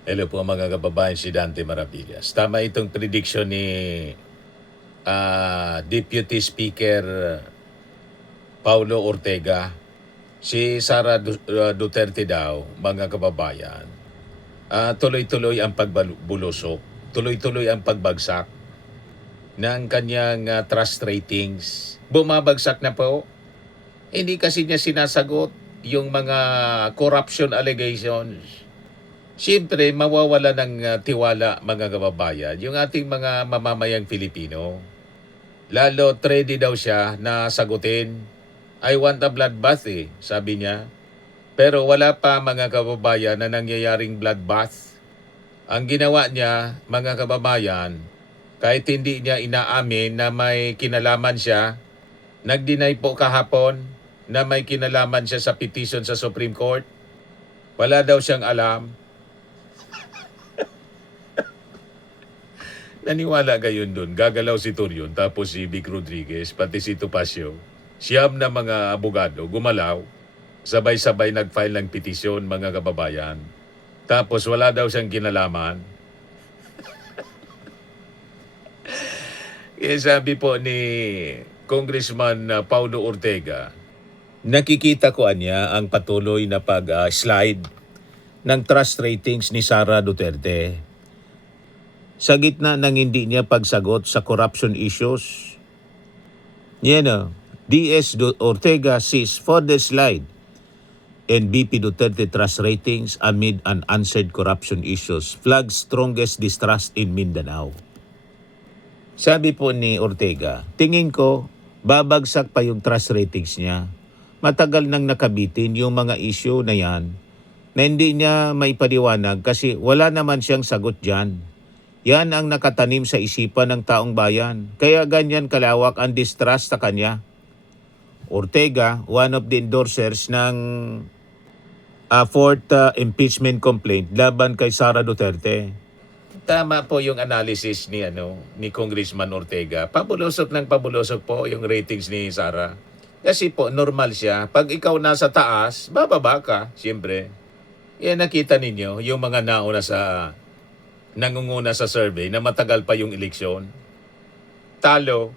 Hello po mga kababayan, si Dante Maravillas. Tama itong prediction ni Deputy Speaker Paulo Ortega. Si Sara Duterte daw, mga kababayan, tuloy-tuloy ang pagbulusok, tuloy-tuloy ang pagbagsak ng kanyang trust ratings. Bumabagsak na po. Hindi kasi niya sinasagot yung mga corruption allegations. Siyempre, mawawala ng tiwala mga kababayan yung ating mga mamamayang Filipino. Lalo ready daw siya na sagutin. I want a bloodbath sabi niya. Pero wala pa mga kababayan na nangyayaring bloodbath. Ang ginawa niya, mga kababayan, kahit hindi niya inaamin na may kinalaman siya, nag-deny po kahapon na may kinalaman siya sa petition sa Supreme Court. Wala daw siyang alam. Naniwala gayon doon. Gagalaw si Turion, tapos si Vic Rodriguez, pati si Topacio. Siyam na mga abogado, gumalaw. Sabay-sabay nag-file ng petisyon, mga kababayan. Tapos wala daw siyang kinalaman. Kaya sabi po ni Congressman Paulo Ortega, nakikita ko niya ang patuloy na pag-slide ng trust ratings ni Sara Duterte. Sa gitna ng hindi niya pagsagot sa corruption issues, DS Ortega sees further slide in BP Duterte trust ratings amid unanswered corruption issues, flags strongest distrust in Mindanao. Sabi po ni Ortega, tingin ko, babagsak pa yung trust ratings niya. Matagal nang nakabitin yung mga issue na yan na hindi niya maipaliwanag kasi wala naman siyang sagot dyan. Yan ang nakatanim sa isipan ng taong bayan. Kaya ganyan kalawak ang distrust sa kanya. Ortega, one of the endorsers ng fourth impeachment complaint laban kay Sara Duterte. Tama po yung analysis ni Congressman Ortega. Pabulosok ng pabulosok po yung ratings ni Sara. Kasi po normal siya. Pag ikaw nasa taas, bababa ka, siyempre. Yan nakita ninyo yung mga nangunguna sa survey na matagal pa yung eleksyon. Talo.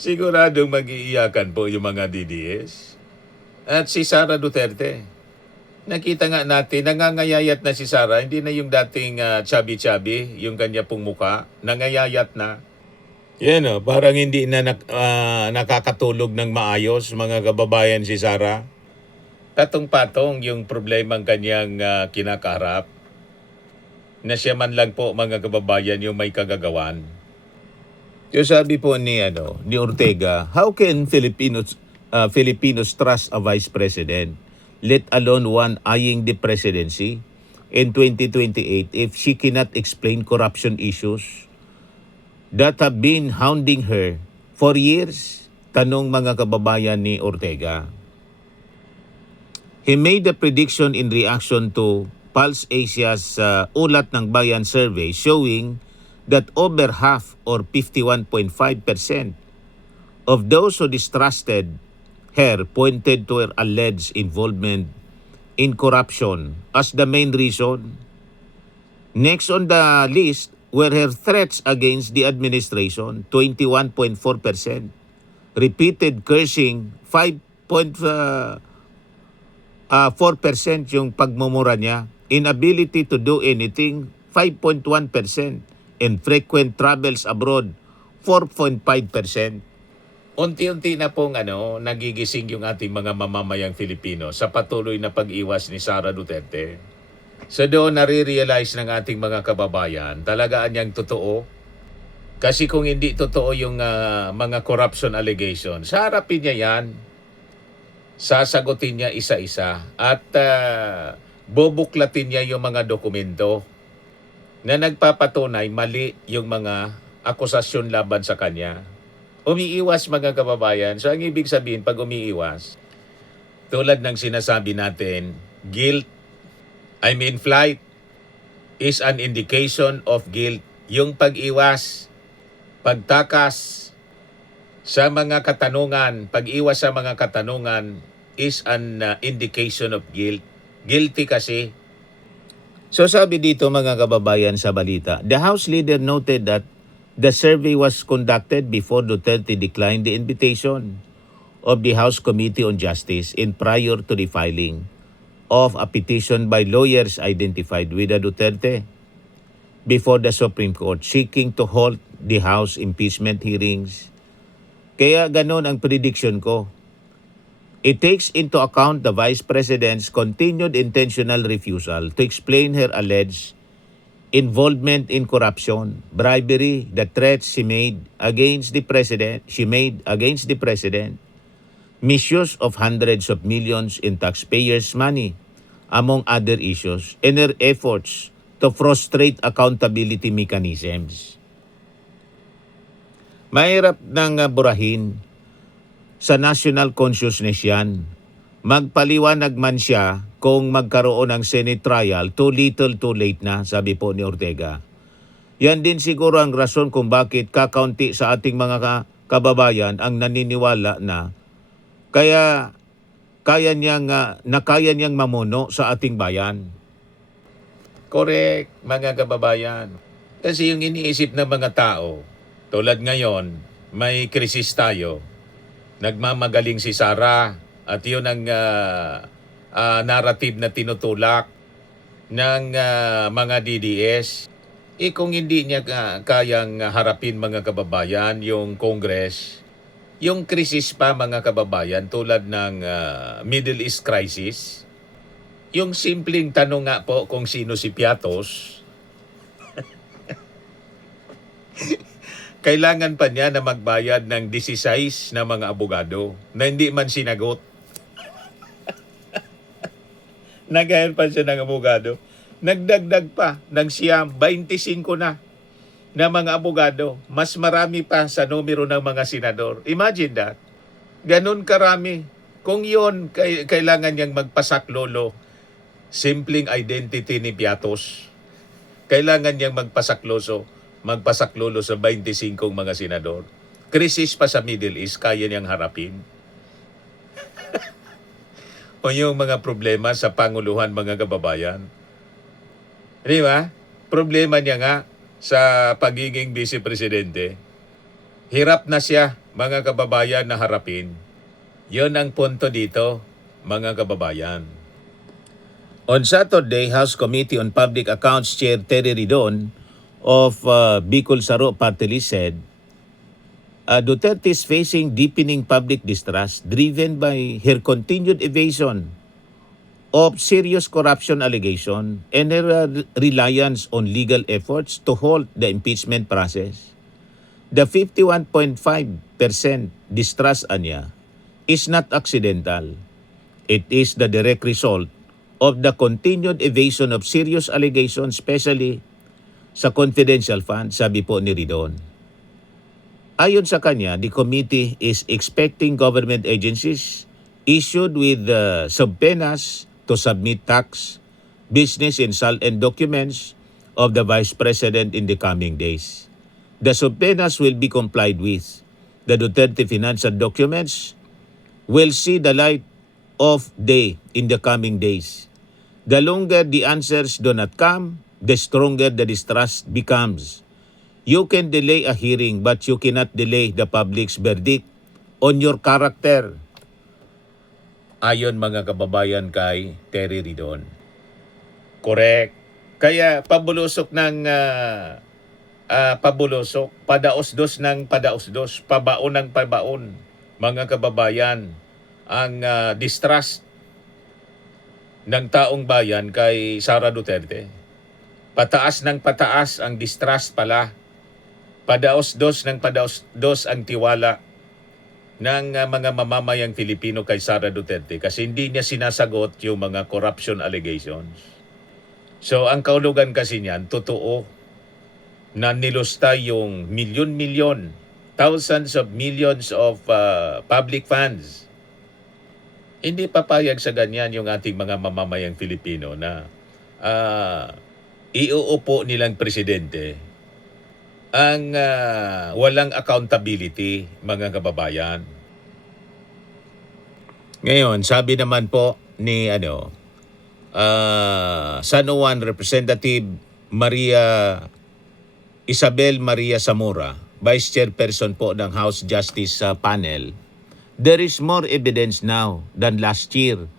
Siguradong mag-iiyakan po yung mga DDS. At si Sara Duterte. Nakita nga natin, nangangayayat na si Sara. Hindi na yung dating chubby-chubby, yung kanya pong muka. Nangayayat na. Parang hindi na nakakatulog ng maayos mga kababayan si Sara. Patong-patong yung problemang kanyang kinakaharap. Na siya man lang po mga kababayan yung may kagagawan. Yung sabi po ni Ortega, how can Filipinos trust a vice president, let alone one eyeing the presidency in 2028 if she cannot explain corruption issues that have been hounding her for years? Tanong mga kababayan ni Ortega. He made the prediction in reaction to Pulse Asia's Ulat ng Bayan survey showing that over half or 51.5% of those who distrusted her pointed to her alleged involvement in corruption as the main reason. Next on the list were her threats against the administration, 21.4%. Repeated cursing, 5.4% yung pagmumura niya. Inability to do anything, 5.1%. And frequent travels abroad, 4.5%. Unti-unti na pong nagigising yung ating mga mamamayang Filipino sa patuloy na pag-iwas ni Sara Duterte. So doon nare-realize ng ating mga kababayan, talagaan niyang totoo. Kasi kung hindi totoo yung mga corruption allegations, harapin niya yan. Sasagutin niya isa-isa at bubuklatin niya yung mga dokumento na nagpapatunay mali yung mga akusasyon laban sa kanya. Umiiwas mga kababayan. So ang ibig sabihin pag umiiwas, tulad ng sinasabi natin, flight is an indication of guilt. Yung pag-iwas, pagtakas, sa mga katanungan, pag-iwas sa mga katanungan is an indication of guilt. Guilty kasi. So sabi dito mga kababayan sa balita, the House leader noted that the survey was conducted before Duterte declined the invitation of the House Committee on Justice and prior to the filing of a petition by lawyers identified with the Duterte before the Supreme Court seeking to halt the House impeachment hearings. Kaya ganon ang prediction ko. It takes into account the Vice President's continued intentional refusal to explain her alleged involvement in corruption, bribery, the threats she made against the President, misuse of hundreds of millions in taxpayers' money, among other issues, and her efforts to frustrate accountability mechanisms. Mahirap nang burahin sa national consciousness yan. Magpaliwanag man siya kung magkaroon ng Senate trial, too little too late na, sabi po ni Ortega. Yan din siguro ang rason kung bakit kakaunti sa ating mga kababayan ang naniniwala na kaya niyang mamuno sa ating bayan. Correct, mga kababayan. Kasi yung iniisip ng mga tao, tulad ngayon, may krisis tayo. Nagmamagaling si Sara at yun ang narrative na tinutulak ng mga DDS. Kung hindi niya kayang harapin mga kababayan yung Congress, yung krisis pa mga kababayan tulad ng Middle East crisis, yung simpleng tanong nga po kung sino si Piatos, kailangan pa niya na magbayad ng 16 na mga abogado na hindi man sinagot. Nag-hire pa siya ng abogado. Nagdagdag pa ng siyam, 25 na mga abogado. Mas marami pa sa numero ng mga senador. Imagine that. Ganun karami. Kung yun, kailangan niyang magpasaklolo. Simpleng identity ni Piatos. Kailangan niyang magpasaklolo sa 25 mga senador. Krisis pa sa Middle East, kaya niyang harapin. O yung mga problema sa Panguluhan mga kababayan. Di ba? Problema niya nga sa pagiging Vice Presidente. Hirap na siya mga kababayan na harapin. Yun ang punto dito mga kababayan. On Saturday, House Committee on Public Accounts Chair Terry Ridon of Bicol Saro Party List said, Duterte is facing deepening public distrust driven by her continued evasion of serious corruption allegation and her reliance on legal efforts to halt the impeachment process. The 51.5% distrust anya is not accidental. It is the direct result of the continued evasion of serious allegations, especially sa confidential fund, sabi po ni Ridon. Ayon sa kanya, the committee is expecting government agencies issued with subpoenas to submit tax, business and documents of the Vice President in the coming days. The subpoenas will be complied with. The Duterte financial documents will see the light of day in the coming days. The longer the answers do not come, the stronger the distrust becomes. You can delay a hearing but you cannot delay the public's verdict on your character. Ayon mga kababayan kay Terry Ridon. Correct. Kaya pabulusok ng pabulusok, padaos-dos ng padaos-dos, pabaon ng pabaon, mga kababayan, ang distrust ng taong bayan kay Sara Duterte. Pataas ng pataas ang distrust pala. Padaos-dos ng padaos-dos ang tiwala ng mga mamamayang Pilipino kay Sara Duterte kasi hindi niya sinasagot yung mga corruption allegations. So ang kaulugan kasi niyan, totoo na nilusta yung milyon-milyon, thousands of millions of public funds. Hindi papayag sa ganyan yung ating mga mamamayang Pilipino na iuupo nilang presidente ang walang accountability, mga kababayan. Ngayon, sabi naman po ni San Juan Representative Isabel Maria Zamora, Vice Chairperson po ng House Justice Panel, there is more evidence now than last year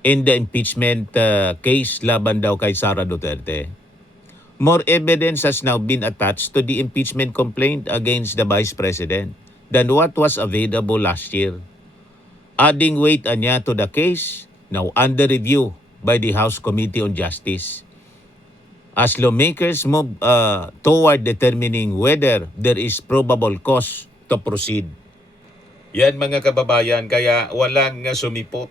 in the impeachment case laban daw kay Sara Duterte. More evidence has now been attached to the impeachment complaint against the Vice President than what was available last year. Adding weight anya to the case, now under review by the House Committee on Justice. As lawmakers move toward determining whether there is probable cause to proceed. Yan mga kababayan, kaya walang sumipot.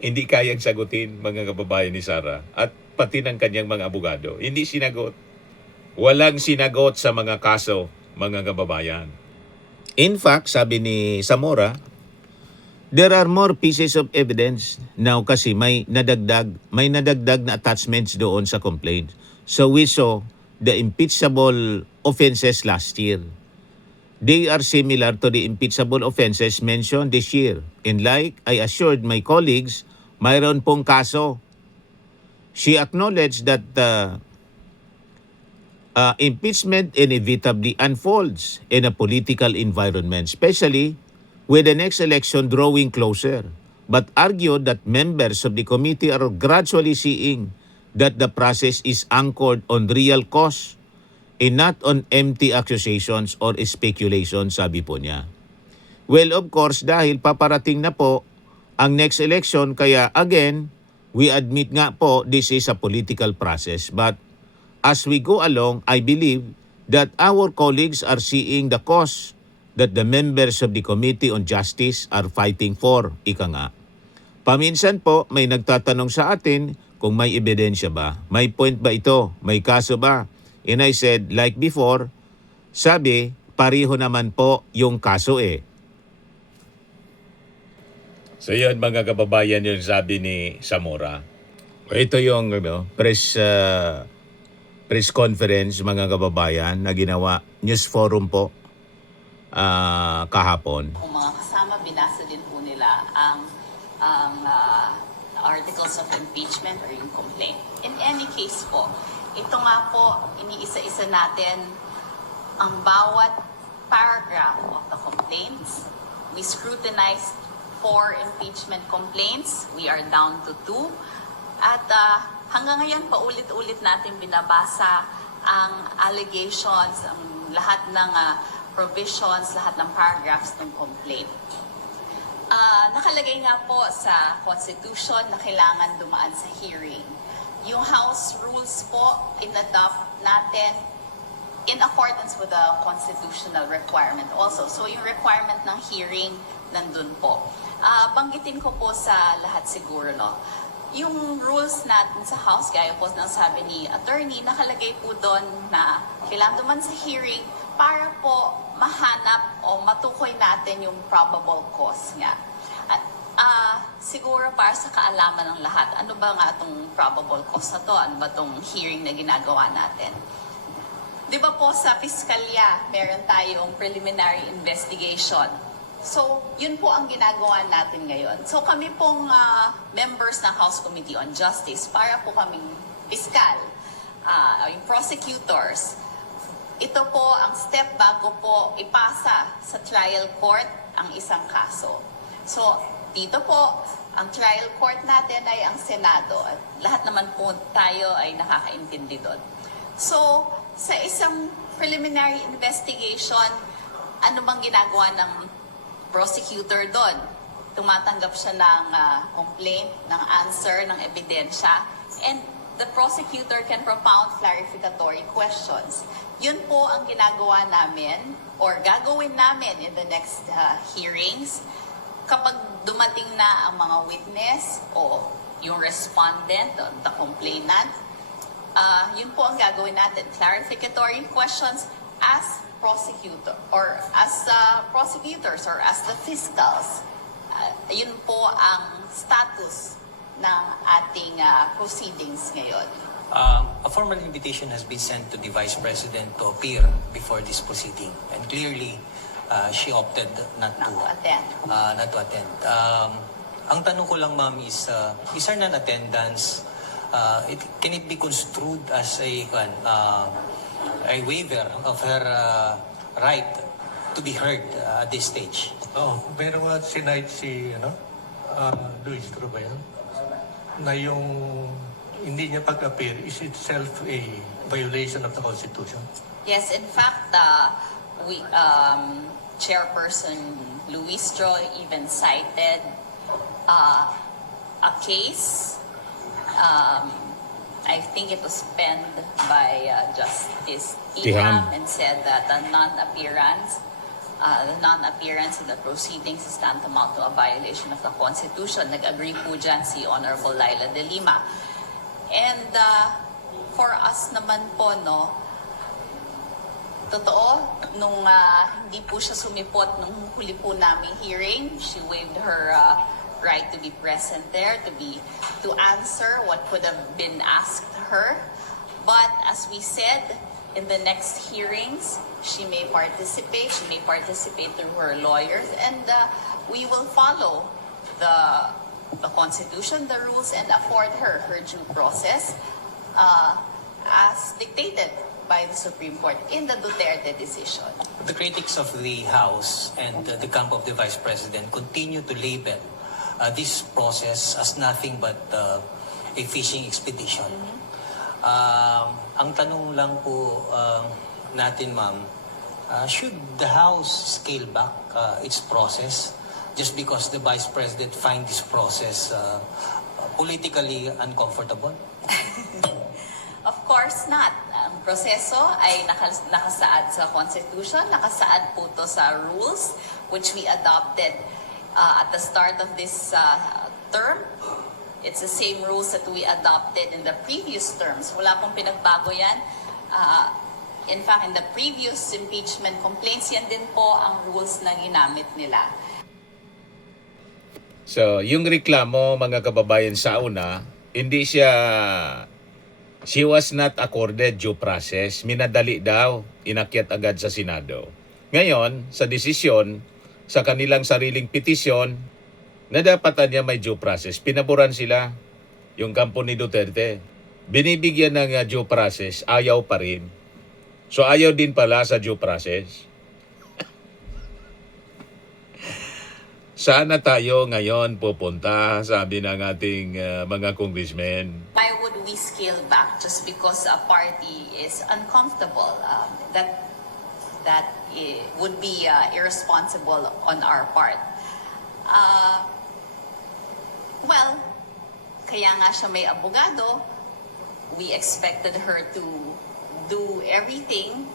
Hindi kayang sagutin mga kababayan ni Sara at pati ng kanyang mga abogado. Hindi sinagot. Walang sinagot sa mga kaso, mga kababayan. In fact, sabi ni Zamora, there are more pieces of evidence now kasi may nadagdag na attachments doon sa complaint. So we saw the impeachable offenses last year. They are similar to the impeachable offenses mentioned this year. And like I assured my colleagues, mayroon pong kaso. She acknowledged that impeachment inevitably unfolds in a political environment, especially with the next election drawing closer, but argued that members of the committee are gradually seeing that the process is anchored on real cause and not on empty accusations or speculation, sabi po niya. Well, of course, dahil paparating na po ang next election, kaya again, we admit nga po this is a political process. But as we go along, I believe that our colleagues are seeing the cause that the members of the Committee on Justice are fighting for, ika nga. Paminsan po, may nagtatanong sa atin kung may ebidensya ba, may point ba ito, may kaso ba? And I said, like before, sabi, pareho naman po yung kaso eh. So yun mga kababayan, yung sabi ni Zamora. Ito yung press conference mga kababayan na ginawa, news forum po kahapon. Kung mga kasama, binasa din po nila ang articles of impeachment or yung complaint. In any case po, ito nga po, iniisa-isa natin ang bawat paragraph of the complaints. We scrutinized 4 impeachment complaints. We are down to 2. At hanggang ngayon, paulit-ulit natin binabasa ang allegations, ang lahat ng provisions, lahat ng paragraphs ng complaint. Nakalagay nga po sa Constitution na kailangan dumaan sa hearing. Yung House rules po, in-adopt natin in accordance with the constitutional requirement also. So yung requirement ng hearing, nandun po. Banggitin ko po sa lahat siguro, no? Yung rules natin sa House, gaya po ng sabi ni attorney, nakalagay po doon na kailangan duman sa hearing para po mahanap o matukoy natin yung probable cause nga. At siguro para sa kaalaman ng lahat, ano ba nga itong probable cause na to? Ano ba itong hearing na ginagawa natin? Di ba po sa piskalya, meron tayong preliminary investigation. So, yun po ang ginagawa natin ngayon. So, kami pong members ng House Committee on Justice, para po kaming piskal, yung prosecutors, ito po ang step bago po ipasa sa trial court ang isang kaso. So, dito po, ang trial court natin ay ang Senado. At lahat naman po tayo ay nakakaintindi doon. So, sa isang preliminary investigation, ano bang ginagawa ng prosecutor doon? Tumatanggap siya ng complaint, ng answer, ng ebidensya, and the prosecutor can propound clarificatory questions. Yun po ang ginagawa namin or gagawin namin in the next hearings kapag dumating na ang mga witness o yung respondent o the complainant. Yun po ang gagawin natin, clarificatory questions as prosecutor or as prosecutors or as the fiscals. Yun po ang status ng ating proceedings ngayon. A formal invitation has been sent to the Vice President to appear before this proceeding. And clearly, she opted not Not to to attend. not to attend. Ang tanong ko lang, ma'am, is her non-attendance, can it be construed as a waiver of her right to be heard at this stage? Pero nga sinight si Luis Trubel na yung hindi niya pag-appear is itself a violation of the Constitution. Yes, in fact, Chairperson Luis Tro even cited a case. I think it was penned by Justice Tiham. Tiham and said that the non-appearance in the proceedings is tantamount to a violation of the Constitution. Nag-agree po dyan si Honorable Laila de Lima. And for us naman po, no, totoo, nung hindi po siya sumipot nung huli po naming hearing, she waived her right to be present there, to answer what could have been asked her. But as we said, in the next hearings, she may participate through her lawyers, and we will follow the Constitution, the rules, and afford her due process as dictated by the Supreme Court in the Duterte decision. The critics of the House and the camp of the Vice President continue to label this process as nothing but a fishing expedition. Ang tanong lang po natin, ma'am, should the House scale back its process just because the Vice President find this process politically uncomfortable? Of course not. Ang proseso ay nakasaad sa Constitution, nakasaad po to sa rules which we adopted at the start of this term. It's the same rules that we adopted in the previous terms. Wala pong pinagbago yan. In fact, in the previous impeachment complaints, yan din po ang rules na ginamit nila. So, yung reklamo, mga kababayan, sa una, hindi siya, she was not accorded due process. Minadali daw, inakyat agad sa Senado. Ngayon, sa desisyon, sa kanilang sariling petisyon, na dapatan niya may due process, pinaboran sila, yung kampo ni Duterte. Binibigyan ng due process, ayaw pa rin. So, ayaw din pala sa due process. Sana tayo ngayon pupunta, sabi ng ating mga congressmen. Why would we scale back just because a party is uncomfortable? That would be irresponsible on our part. Well, kaya nga siya may abogado. We expected her to do everything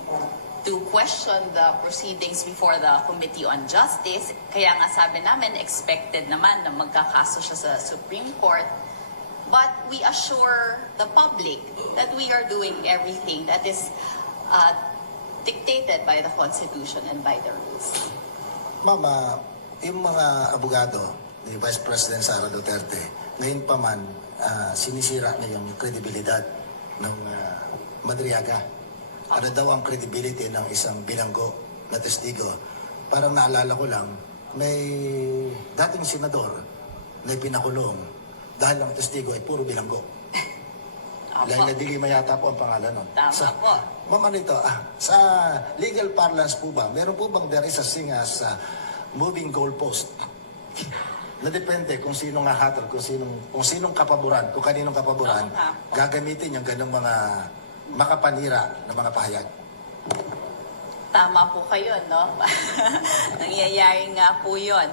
to question the proceedings before the Committee on Justice. Kaya nga sabi namin, expected naman na magkakaso siya sa Supreme Court. But we assure the public that we are doing everything that is dictated by the Constitution and by the rules. Mama, yung mga abogado ni Vice President Sara Duterte, ngayon pa man, sinisira na yung kredibilidad ng Madriaga. Ano daw ang credibility ng isang bilanggo na testigo? Parang naalala ko lang, may dating senador na pinakulong dahil ang testigo ay puro bilanggo. Laila de Lima yata po ang pangalan nun. Tama po. Mama nito, sa legal parlance po ba, meron po bang there is a thing as moving goalpost? Na depende kung sinong hahatol, kung sinong kapaboran, kung kaninong kapaboran, gagamitin yung ganong mga makapanira na mga pahayag. Tama po kayo, no? Nangyayari nga po yun.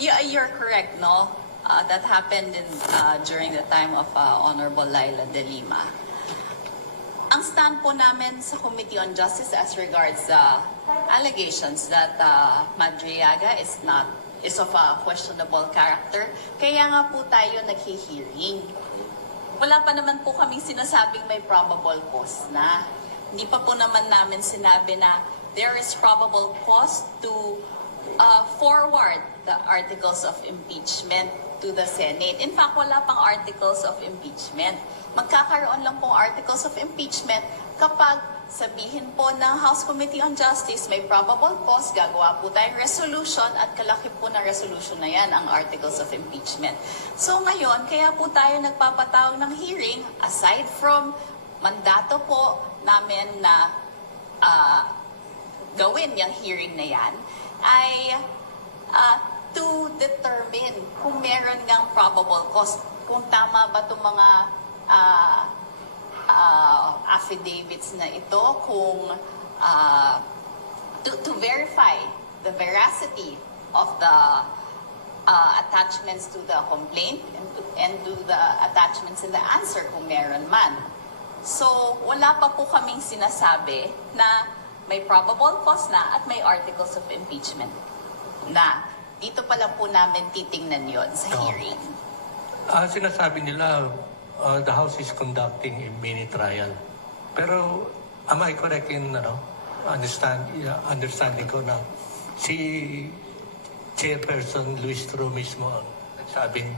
You're correct, no? That happened during the time of Honorable Laila de Lima. Ang stand po namin sa Committee on Justice as regards allegations that Madriaga is of a questionable character, kaya nga po tayo naghi-hearing. Wala pa naman po kaming sinasabing may probable cause na. Hindi pa po naman namin sinabi na there is probable cause to forward the articles of impeachment to the Senate. In fact, wala pang articles of impeachment. Magkakaroon lang pong articles of impeachment kapag sabihin po ng House Committee on Justice, may probable cause, gagawa po tayong resolution at kalaki po ng resolution na yan ang articles of impeachment. So ngayon, kaya po tayo nagpapatawag ng hearing, aside from mandato po namin na gawin yung hearing na yan, ay to determine kung meron ngang probable cause, kung tama ba itong mga affidavits na ito, kung to verify the veracity of the attachments to the complaint and to the attachments in the answer kung meron man. So, wala pa po kaming sinasabi na may probable cause na at may articles of impeachment na. Dito pa lang po namin titingnan yon sa hearing. Sinasabi nila, the House is conducting a mini trial. Pero, am I correct in understanding ko na si Chairperson Luis Tro mismo ang nagsabing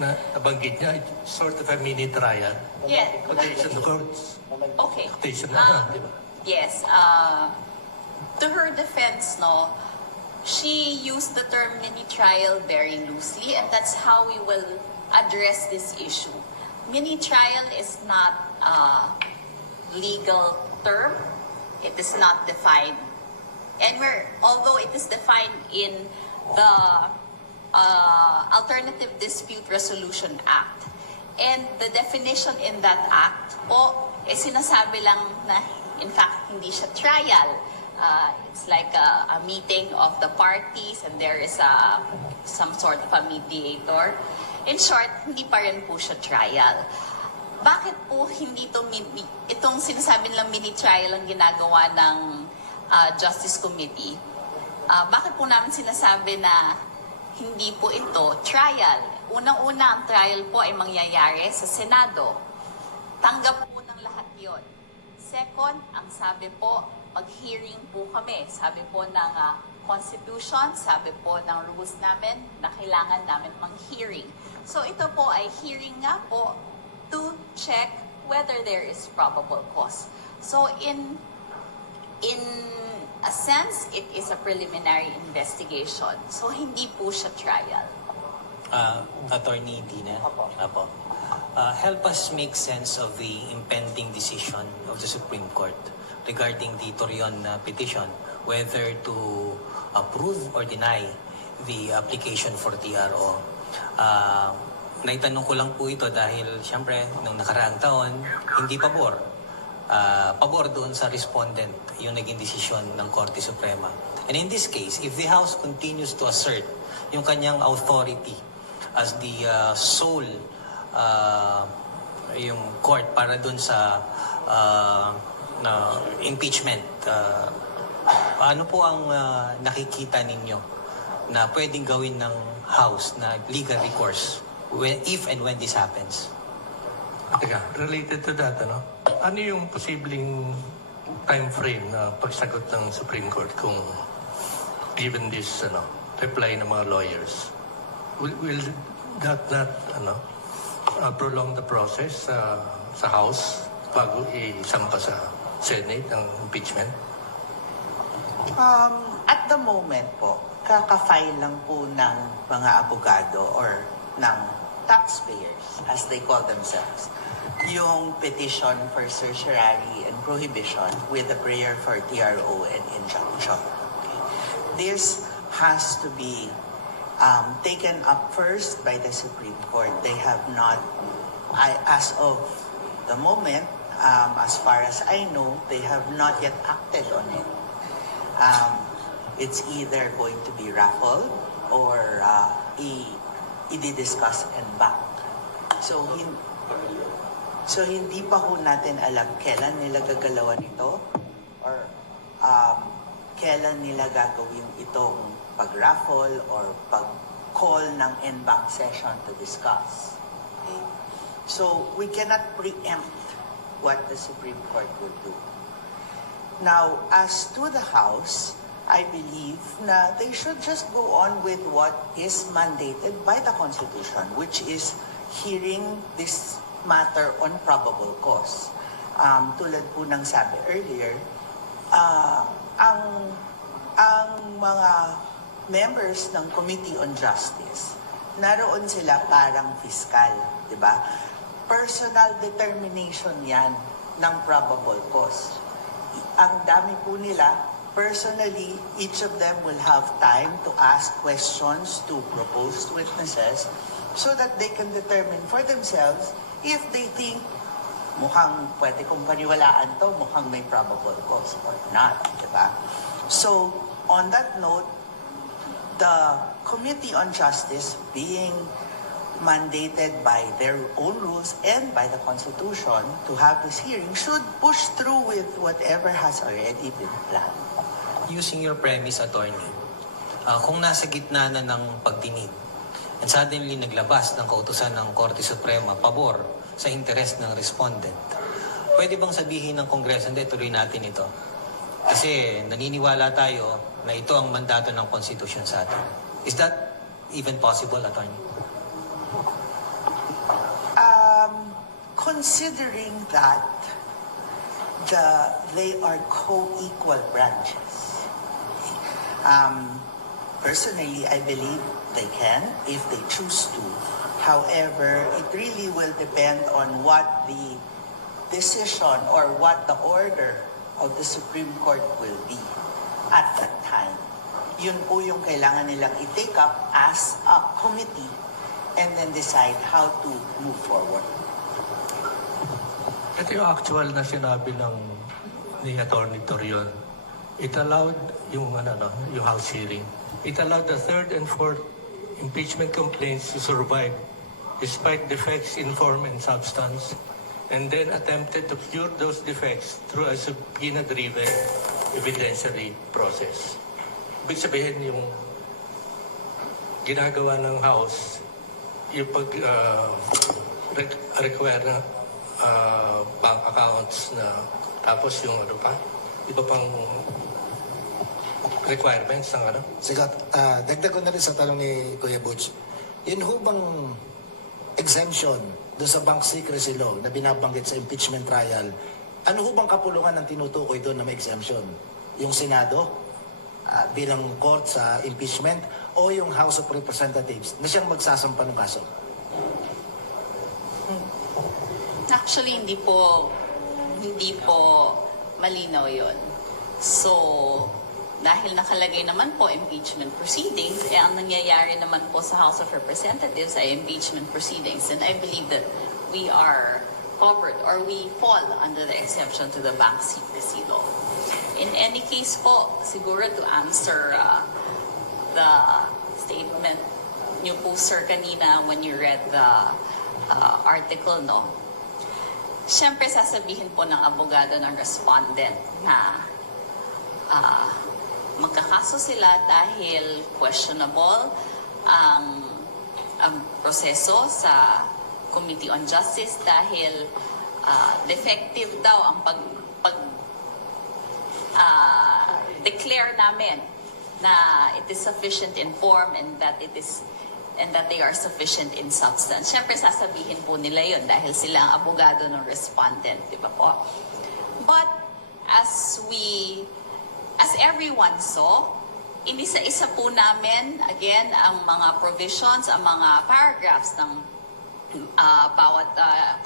na nabanggit niya, sort of a mini trial. Yeah. Quotation courts. Okay. Quotation na, di ba? Yes. To her defense, no, she used the term mini trial very loosely, and that's how we will address this issue. Mini trial is not a legal term. It is not defined. And although it is defined in the Alternative Dispute Resolution Act, and the definition in that act po, sinasabi lang na in fact hindi siya trial. It's like a meeting of the parties and there is some sort of a mediator. In short, hindi pa rin po siya trial. Bakit po hindi itong sinasabi nilang mini trial ang ginagawa ng Justice Committee? Bakit po namin sinasabi na hindi po ito trial? Unang-una, ang trial po ay mangyayari sa Senado. Tanggap po ng lahat yon. Second, ang sabi po, mag-hearing po kami. Sabi po ng Constitution, sabi po ng rules namin na kailangan namin mang-hearing. So ito po ay hearing nga po to check whether there is probable cause. So in a sense, it is a preliminary investigation. So hindi po siya trial. Attorney Dina, Apo. Help us make sense of the impending decision of the Supreme Court regarding the Torion petition, whether to approve or deny the application for TRO. Naitanong ko lang po ito dahil siyempre nung nakaraang taon, hindi pabor. Pabor doon sa respondent yung naging desisyon ng Korte Suprema. And in this case, if the House continues to assert yung kanyang authority as the sole yung court para doon sa impeachment, ano po ang nakikita ninyo na pwedeng gawin ng House na legal recourse if and when this happens? Teka, related to that, ano yung posibleng time frame na pagsagot ng Supreme Court kung given this reply ng mga lawyers? Will that not prolong the process sa House bago isampa sa Senate ang impeachment? At the moment po, kaka-file lang po ng mga abogado or ng taxpayers, as they call themselves, yung petition for certiorari and prohibition with a prayer for TRO and injunction. Okay. This has to be taken up first by the Supreme Court. They have not, as of the moment, as far as I know, they have not yet acted on it. It's either going to be raffled or i-discuss and back. So hindi pa ho natin alam kailan nila gagalawan ito or kailan nila gagawin itong pag-raffle or pag-call ng en-banc session to discuss. Okay? So we cannot preempt what the Supreme Court will do. Now, as to the House, I believe na they should just go on with what is mandated by the Constitution, which is hearing this matter on probable cause. Tulad po ng sabi earlier, ang mga members ng Committee on Justice, naroon sila parang fiscal, di ba? Personal determination yan ng probable cause. Ang dami po nila, personally, each of them will have time to ask questions to proposed witnesses so that they can determine for themselves if they think mukhang pwede kong paniwalaan to, mukhang may probable cause or not, diba? So, on that note, the Committee on Justice being mandated by their own rules and by the Constitution to have this hearing should push through with whatever has already been planned. Using your premise, attorney, kung nasa gitna na ng pagdinig and suddenly naglabas ng kautusan ng Korte Suprema pabor sa interes ng respondent, pwede bang sabihin ng Kongreso, hindi, tuloy natin ito? Kasi naniniwala tayo na ito ang mandato ng Constitution sa atin. Is that even possible, attorney? Considering that they are co-equal branches, personally, I believe they can if they choose to. However, it really will depend on what the decision or what the order of the Supreme Court will be at that time. Yun po yung kailangan nilang i-take up as a committee and then decide how to move forward. Ito yung actual na sinabi ni Attorney Torion. It allowed yung House hearing. It allowed the third and fourth impeachment complaints to survive despite defects in form and substance, and then attempted to cure those defects through a subpoena-driven evidentiary process. Ibig sabihin yung ginagawa ng House, yung require na bank accounts na tapos yung iba pang requirements ng Sigat, dagdag ko na rin sa tanong ni Kuya Butch. Yun ho bang exemption doon sa bank secrecy law na binabanggit sa impeachment trial, ano ho bang kapulungan ng tinutukoy doon na may exemption? Yung Senado bilang court sa impeachment o yung House of Representatives na siyang magsasampa ng kaso? Actually, hindi po malinaw yon. So, dahil nakalagay naman po impeachment proceedings, ang nangyayari naman po sa House of Representatives ay impeachment proceedings. And I believe that we are covered or we fall under the exception to the bank secrecy law. In any case po, siguro to answer the statement niyo po, sir, kanina when you read the article, no? Siyempre, sasabihin po ng abogado ng respondent na magkakaso sila dahil questionable ang proseso sa Committee on Justice dahil defective daw ang declare namin na it is sufficient in form and that they are sufficient in substance. Siyempre, sasabihin po nila yun dahil sila ang abogado ng respondent, di ba po? But, as everyone saw, inisa-isa po namin, again, ang mga provisions, ang mga paragraphs ng bawat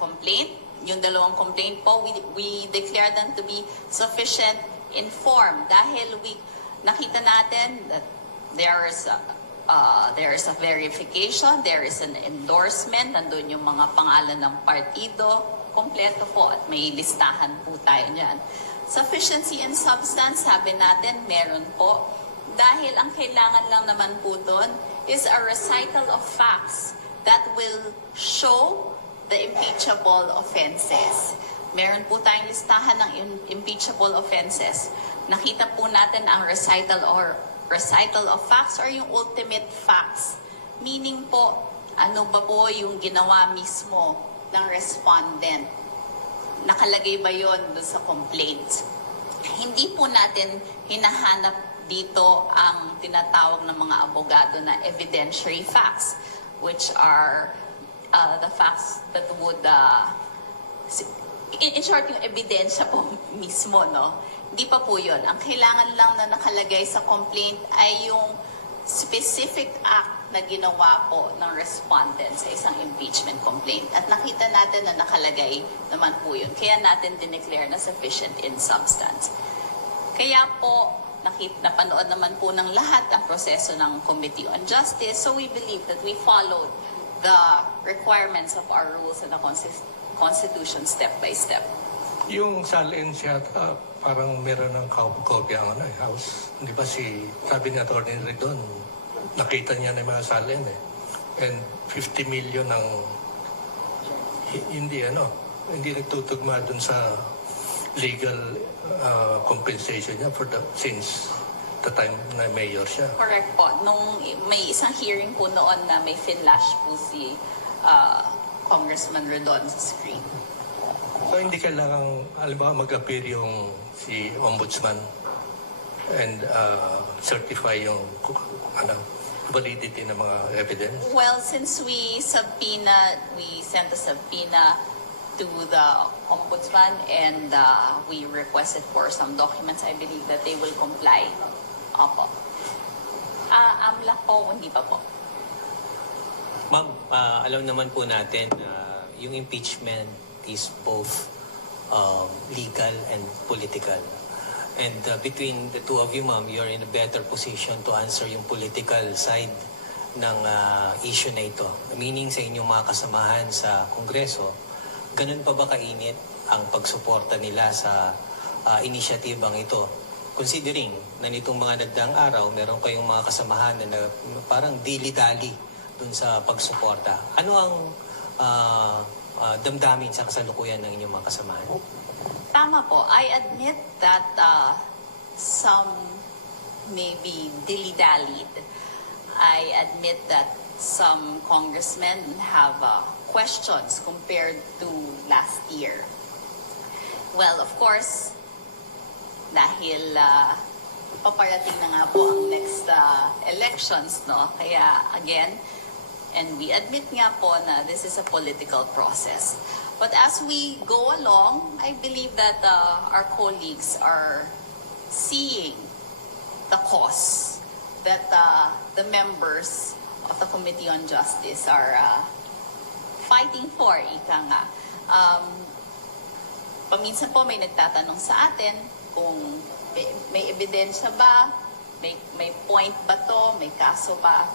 complaint. Yung dalawang complaint po, we declare them to be sufficient in form dahil nakita natin that there is a verification, there is an endorsement, nandun yung mga pangalan ng partido, kompleto po at may listahan po tayo niyan. Sufficiency in substance, sabi natin, meron po. Dahil ang kailangan lang naman po doon is a recital of facts that will show the impeachable offenses. Meron po tayong listahan ng impeachable offenses. Nakita po natin ang recital of facts or yung ultimate facts. Meaning po, ano ba po yung ginawa mismo ng respondent? Nakalagay ba yon doon sa complaint? Hindi po natin hinahanap dito ang tinatawag ng mga abogado na evidentiary facts, which are the facts that would, in short, yung ebidensya po mismo, no? Hindi pa po yun. Ang kailangan lang na nakalagay sa complaint ay yung specific act na ginawa po ng respondent sa isang impeachment complaint. At nakita natin na nakalagay naman po yun. Kaya natin dineclare na sufficient in substance. Kaya po, napanood naman po ng lahat ang proseso ng Committee on Justice. So we believe that we followed the requirements of our rules and the Constitution step by step. Yung salins yata, parang meron ng kopya ang House. Di ba sabi ni Atty. Redon, nakita niya na yung mga salin eh. And 50 million ang hindi nagtutugma dun sa legal compensation niya since the time na mayor siya. Correct po. Nung may isang hearing po noon na may finlash po si Congressman Redon sa screen. So hindi kailangang, halimbawa, mag-appear yung si Ombudsman and certify yung validity ng mga evidence? Well, since we sent a subpoena to the Ombudsman and we requested for some documents, I believe that they will comply. Opo. AMLA po, hindi pa po. Ma'am, alam naman po natin yung impeachment is both legal and political. And between the two of you, ma'am, you're in a better position to answer yung political side ng issue na ito. Meaning sa inyong mga kasamahan sa Kongreso, ganun pa ba kainit ang pagsuporta nila sa inisyatibang ito? Considering na nitong mga nagdaang araw, meron kayong mga kasamahan na parang dili-dali dun sa pagsuporta. Ano ang damdamin sa kasalukuyan ng inyong mga kasamahan? Tama po. I admit that some may be dilly-dallied. I admit that some congressmen have questions compared to last year. Well, of course, dahil paparating na nga po ang next elections, no? Kaya again, and we admit nga po na this is a political process. But as we go along, I believe that our colleagues are seeing the cause that the members of the Committee on Justice are fighting for, ika nga. Paminsan po may nagtatanong sa atin kung may ebidensya ba, may point ba to, may kaso ba.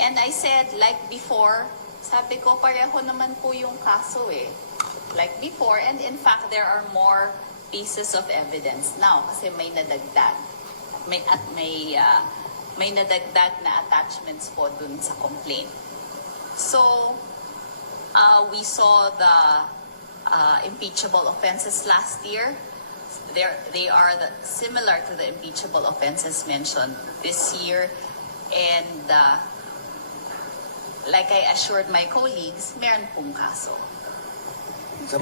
And I said, like before, sabi ko pareho naman po yung kaso eh. Like before, and in fact, there are more pieces of evidence now kasi may nadagdag. May nadagdag na attachments po dun sa complaint. So, we saw the impeachable offenses last year. They are similar to the impeachable offenses mentioned this year. And like I assured my colleagues, meron pong kaso. Sa